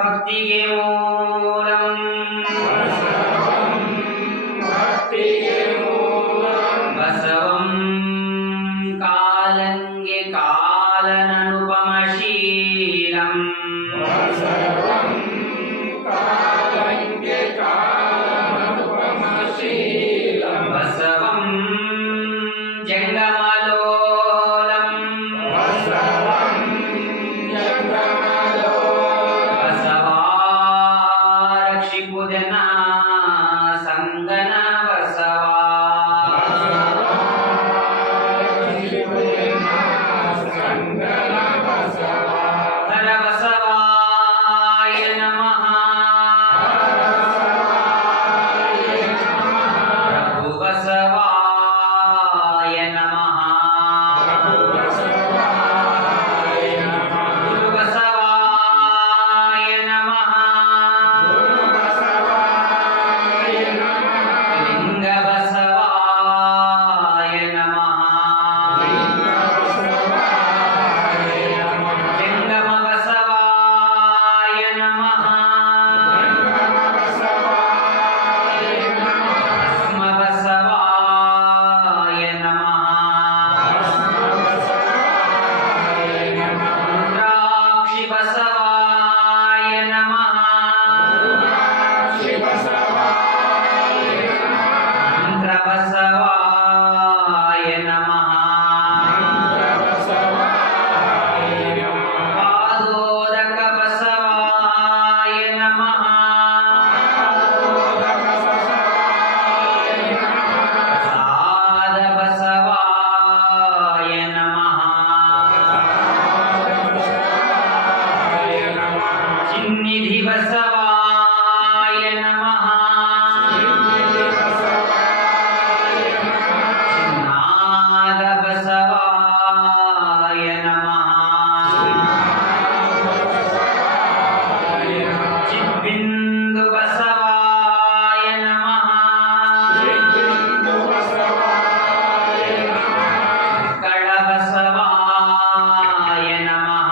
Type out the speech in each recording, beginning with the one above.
ಭಕ್ತಿಗೆ ಮೂಲಂ ಬಸವಂ ಕಾಲಂಗೆ ಕಾಲನನುಪಮಶೀಲಂ ಬಸವಂ ಜಂಗಮಲೋಲಂ ಬಸವಾ ರಕ್ಷಿಪುಜನ ಸಂಗನ ಬಸವಾ ಹರ ಬಸವಾಯ ನಮಃ ಪ್ರಭು ಬಸವಾಯ ನಮಃ ಗುರು ಬಸವಾಯ ನಮಃ ಲಿಂಗ ಬಸವಾಯ ನಮಃ ಜಂಗಮ ಬಸವಾಯ ನಮಃ ಭಸ್ಮ ಬಸವಾಯ ನಮಃ ರುದ್ರಾಕ್ಷಿ ಬಸವಾಯ ನಮಃ ಮಂತ್ರ ಬಸವಾಯ ನಮಃ ಪಾದೋದಕ ಬಸವಾಯ ನಮಃ ಪ್ರಸಾದ ಬಸವಾಯ ನಮಃ ಚಿನ್ನಿಧಿ ಬಸವಾಯ ನಮಃ ಚಿನ್ನಾದ ಬಸವಾಯ ನಮಃ ಚಿದ್ಬಿಂದು ಬಸವಾಯ ನಮಃ ಕಳ ಬಸವಾಯ ನಮಃ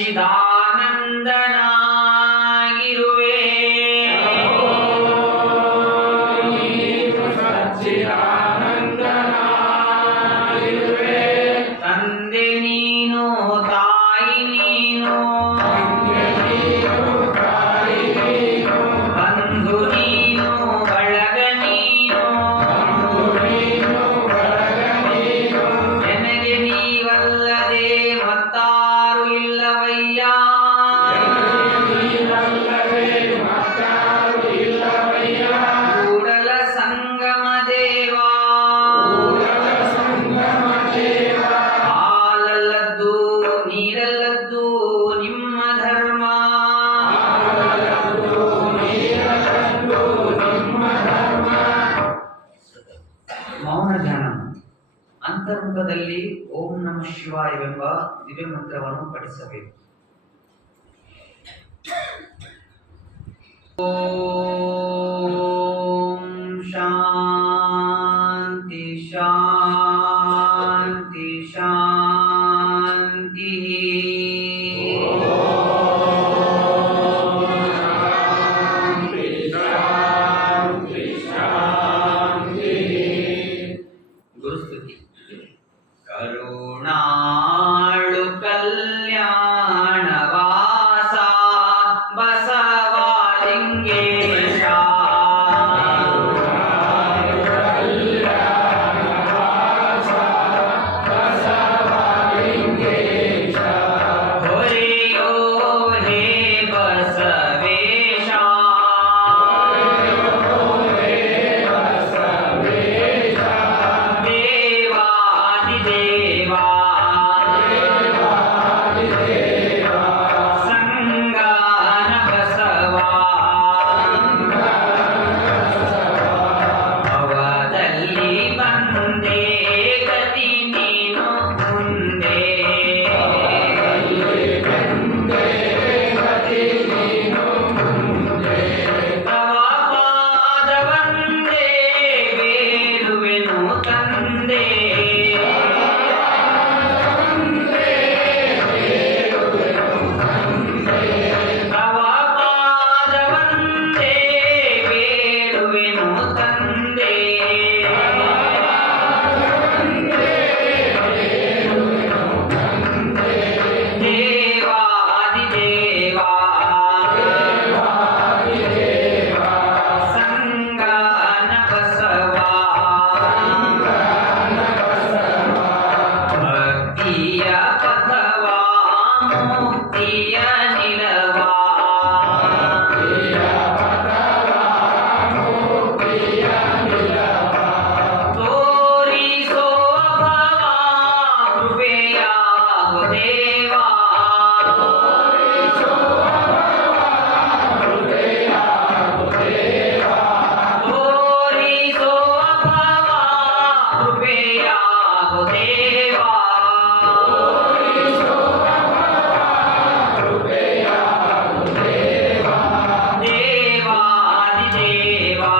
ಸಚ್ಚಿದಾನಂದನಾಗಿರುವೆ. ತಂದೆ ನೀನು, ತಾಯಿ ನೀನು, ಬಂಧು ನೀನು, ಬಳಗ ನೀನು, ನನಗೆ ನೀವಲ್ಲದೆ ಮತ್ತಾರು ಇಲ್ಲವಯ್ಯ. ಕೂಡಲ ಸಂಗಮ ದೇವಾ, ಹಾಲಲ್ಲದ್ದು ನೀರಲ್ಲದ್ದು ನಿಮ್ಮ ಧರ್ಮ. ಮೌನ ಧ್ಯಾನ. ಅಂತರ್ಮುಖದಲ್ಲಿ ಓಂ ನಮಃ ಶಿವಾಯವೆಂಬ ದಿವ್ಯ ಮಂತ್ರವನ್ನು ಪಠಿಸಬೇಕು. ಓಂ ಶಾಂತಿ ಶಾಂತಿ ಶಾಂತಿ. ಗುರುಸ್ತುತಿ. ಕರುಣಾಳು ಕಲ್ಯಾಣ ವಾಸ ಬಸವಲಿಂಗೇಶ. ಹೊರೆಯೋ ಹೇ ಬಸವೇಶ. ದೇವಾದಿದೇವಾ ಸಂಗಾನ ಬಸವ. ಭವದಲ್ಲಿ ಬಂದೆ ಗತಿ ನೀನು ಮುಂದೆ. ತವ ಪಾದವಂದೇ ಬೇರುವೆನು ತಂದೆ. ತವ ಪಾದವಂದೇ ಬೇರುವೆನು ತಂದೆ. ದೇವಾದಿದೇವಾ ಸಂಗಾನ ಬಸವ. ಭಕ್ತಿಯ ಪಥವ ಮುಕ್ತಿಯ ನಿಲವ. ತೋರಿಸೋ ಭವ ಕೃಪೆಯಾಗೋ ದೇವಾ. ತೋರಿಸೋ ಭವ ಕೃಪೆಯಾಗೋ ದೇವಾ. ದೇವಾದಿದೇವಾ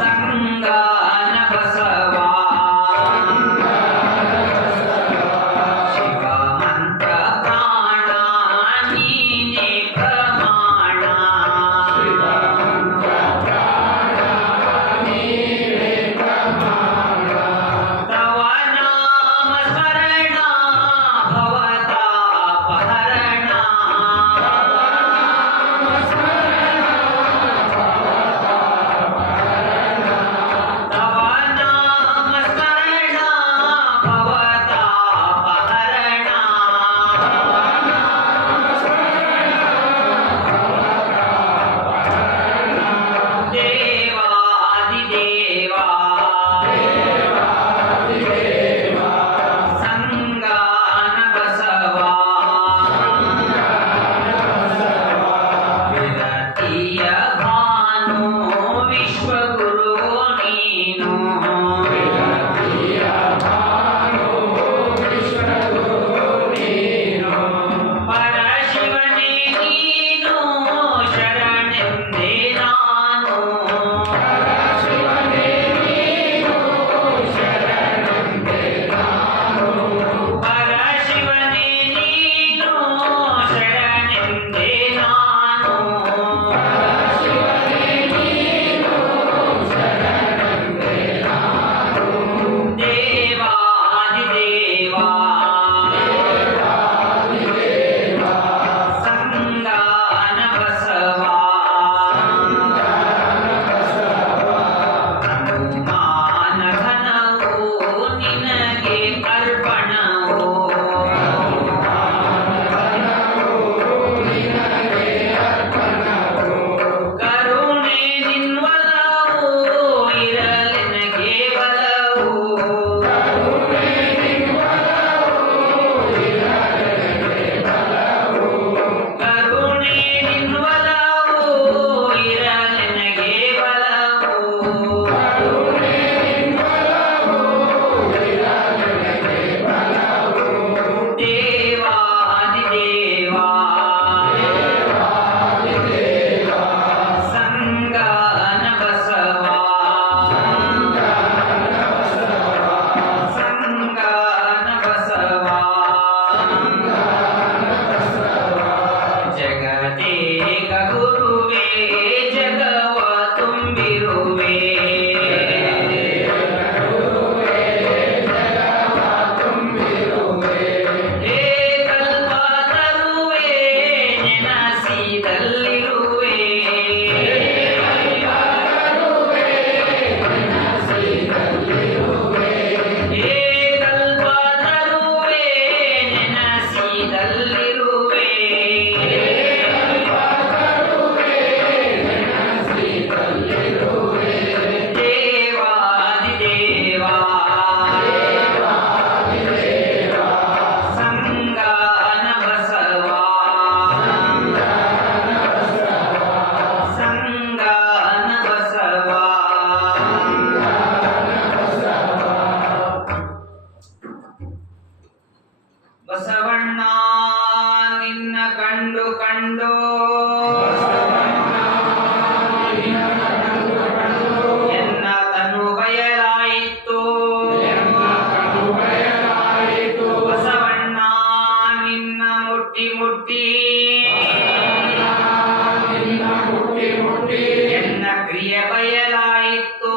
ಸಂಗಾನ ಬಸವ. ಶಿವ ಮಂತ್ರ ಪ್ರಾಣ ನೀನೇ ಪ್ರಮಾಣ. ತವ ನಾಮ ಸ್ಮರಣ ಭವತಾಪಹರಣ. ತವ ನಾಮ ಸ್ಮರಣ ಭವತಾಪಹರಣ. ದೇವಾದಿದೇವಾ ಸಂಗಾನ ಬಸವ. ವಿರತಿಯ ಭಾನು ವಿಶ್ವಗುರು ನೀನು. ಪರಶಿವನೇ ನೀನು ಶರಣೆಂದೇ ನಾನು. ಪರಶಿವನೇ ನೀನು ಶರಣೆಂದೇ ನಾನು. ಬಸವಣ್ಣ ನಿನ್ನ ಕಂಡು ಕಂಡು ಎನ್ನ ತನು ಬಯಲಾಯಿತು. ಬಸವಣ್ಣ ನಿನ್ನ ಮುಟ್ಟಿ ಮುಟ್ಟಿ ಎನ್ನ ಕ್ರಿಯೆ ಬಯಲಾಯಿತು.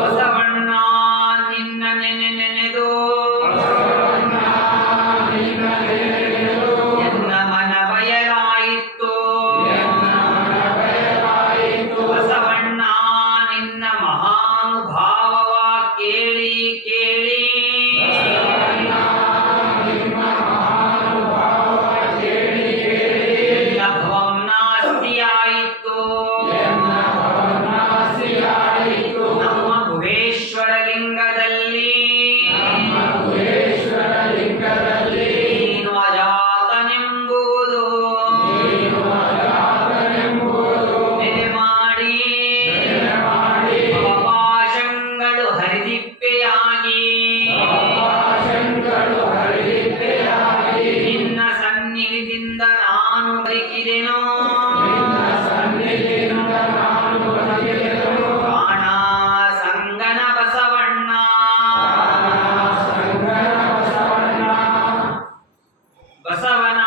ಬಸವಣ್ಣ ನಿನ್ನ ನೆನೆ ನೆನೆದು ಎನ್ನ ಮನ ಬಯಲಾಯಿತು. ಬಸವಣ್ಣ ನಿನ್ನ ಮಹಾನುಭಾವವ ಕೇಳಿ ಕೇಳಿ ಎನ್ನ ಭವಂ ನಾಸ್ತಿಯಾಯಿತು. ನಮ್ಮ ಗುಹೇಶ್ವರ ಲಿಂಗದಲ್ಲಿ ನೀನು ಅಜಾತನೆಂಬುದು ನೆನೆ ಮಾಡಿ ಅವಕಾಶಗಳು ಹರಿದಿಪ್ಪೆಯಾಗಿ ನಿನ್ನ ಸನ್ನಿಧಿಯಿಂದ ನಾನು ಬದುಕಿದೆನೋ. ಪ್ರಾಣ ಸಂಗನ ಬಸವಣ್ಣ ಬಸವನ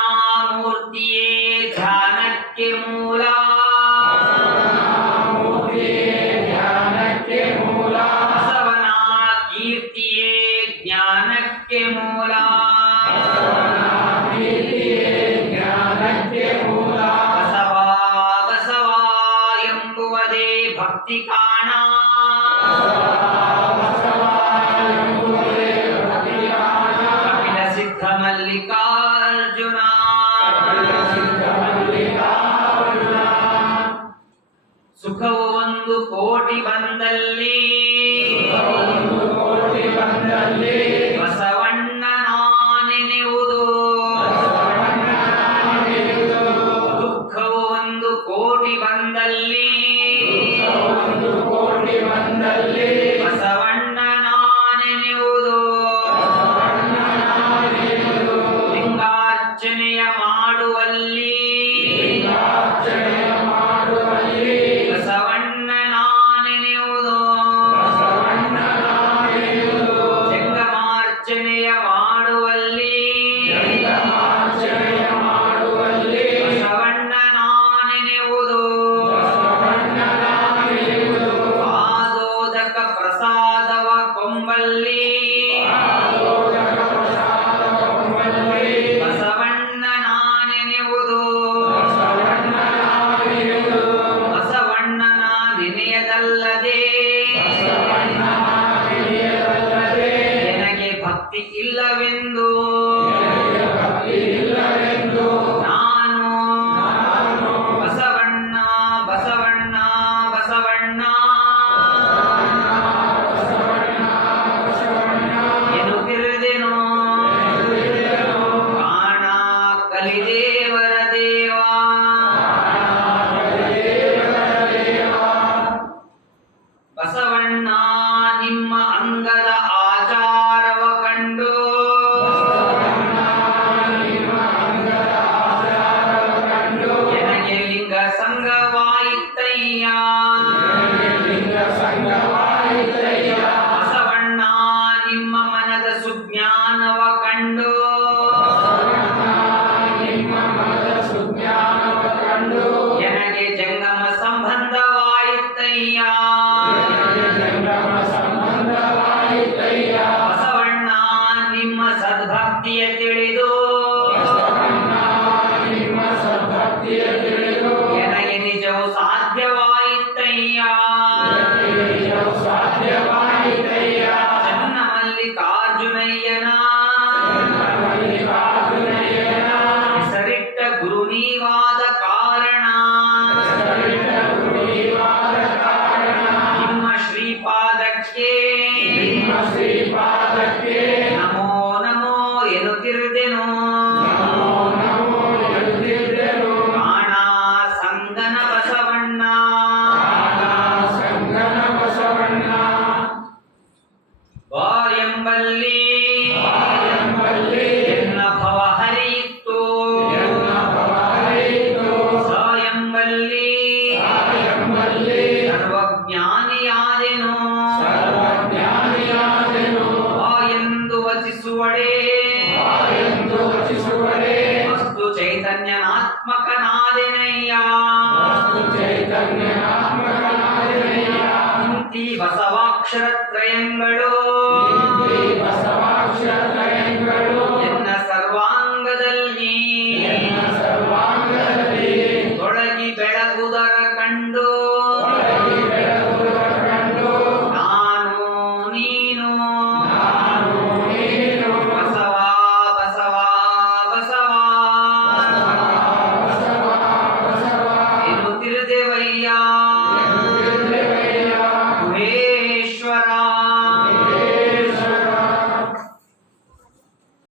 ಮೂರ್ತಿಯೇ ಧ್ಯಾನಕ್ಕೆ ಮೂಲ. ಬಸವನ ಕೀರ್ತಿಯೇ ಜ್ಞಾನಕ್ಕೆ ಮೂಲ. ಬಸವ ಬಸವ ಎಂಬುವುದೇ ಭಕ್ತಿ ಕಾಣ. ಕಪಿಲ ಸಿದ್ಧ ಮಲ್ಲಿಕಾರ್ಜುನ ಸುಖವು ಒಂದು ಕೋಟಿ ಬಂದಲ್ಲಿ ಬಸವಣ್ಣ ನೆನೆಯುವುದು. ದುಃಖವು ಒಂದು ಕೋಟಿ ಬಂದಲ್ಲಿ ಬಸವಣ್ಣ ನೆನೆಯುವುದು. ಲಿಂಗಾರ್ಚನೆಯ ಮಾಡುವಲ್ಲಿ ಬಸವಣ್ಣ ನೆನೆಯುವುದು. ಜಂಗಮಾರ್ಚನೆಯ ಮಾಡುವಲ್ಲಿ ಬಸವಣ್ಣ ನೆನೆಯುವುದು. ಆದೋದಕ ಪ್ರಸಾದವ ಕೊಂಬಲ್ಲಿ ಬಸವಣ್ಣ ನೆನೆಯುವುದು. ಬಸವಣ್ಣನ ನೆನೆಯದಲ್ಲದೆ ನನಗೆ ಭಕ್ತಿ ಇಲ್ಲವೆಂದು ನಾನು ಬಸವಣ್ಣ ಬಸವಣ್ಣ ಬಸವಣ್ಣ ಬಸವಣ್ಣ ನಿಮ್ಮ ಅಂಗದ ಆಚಾರವ ಕಂಡು ನನಗೆ ಲಿಂಗ ಸಂಗವಾಯಿತಯ್ಯ. ಬಸವಣ್ಣ ನಿಮ್ಮ ಮನದ ಸುಜ್ಞಾನವ ಕಂಡು ನನಗೆ ಜಂಗಮ ಸಂಬಂಧವಾಯಿತಯ್ಯ. ಬಸವಣ್ಣ ನಿಮ್ಮ ಸದ್ಭಕ್ತಿಯ ತಿಳಿದು ನನಗೆ ನಿಜವು ಸಾಧ್ಯವಾಯಿತಯ್ಯ. ಚನ್ನ ಮಲ್ಲಿಕಾರ್ಜುನಯ್ಯನ ಹೆಸರಿಟ್ಟ ಗುರು ನೀವಾದ ಕಾರಣ ನಿಮ್ಮ ಶ್ರೀಪಾದಕ್ಕೆ ನಮೋ ನಮೋ ಎನ್ನುತ್ತಿರುವೆನು. ಕಾಣ ಸಂಗನ ಬಸವಣ್ಣ ಬಾ ಎಂಬಲ್ಲಿ ಎನ್ನ ಭವ ಹರಿಯಿತ್ತು. ಸ ಎಂಬಲ್ಲಿ ಸರ್ವಜ್ಞಾನಿಯಾದೆನು. ಬಾ ಎಂದು ವಚಿಸುವಡೆ ವಸ್ತು ಚೈತನ್ಯನಾತ್ಮಕನಾದೆನಯ್ಯ. ಇಂತಿ ಬಸವಾಕ್ಷರ ತ್ರಯಗಳು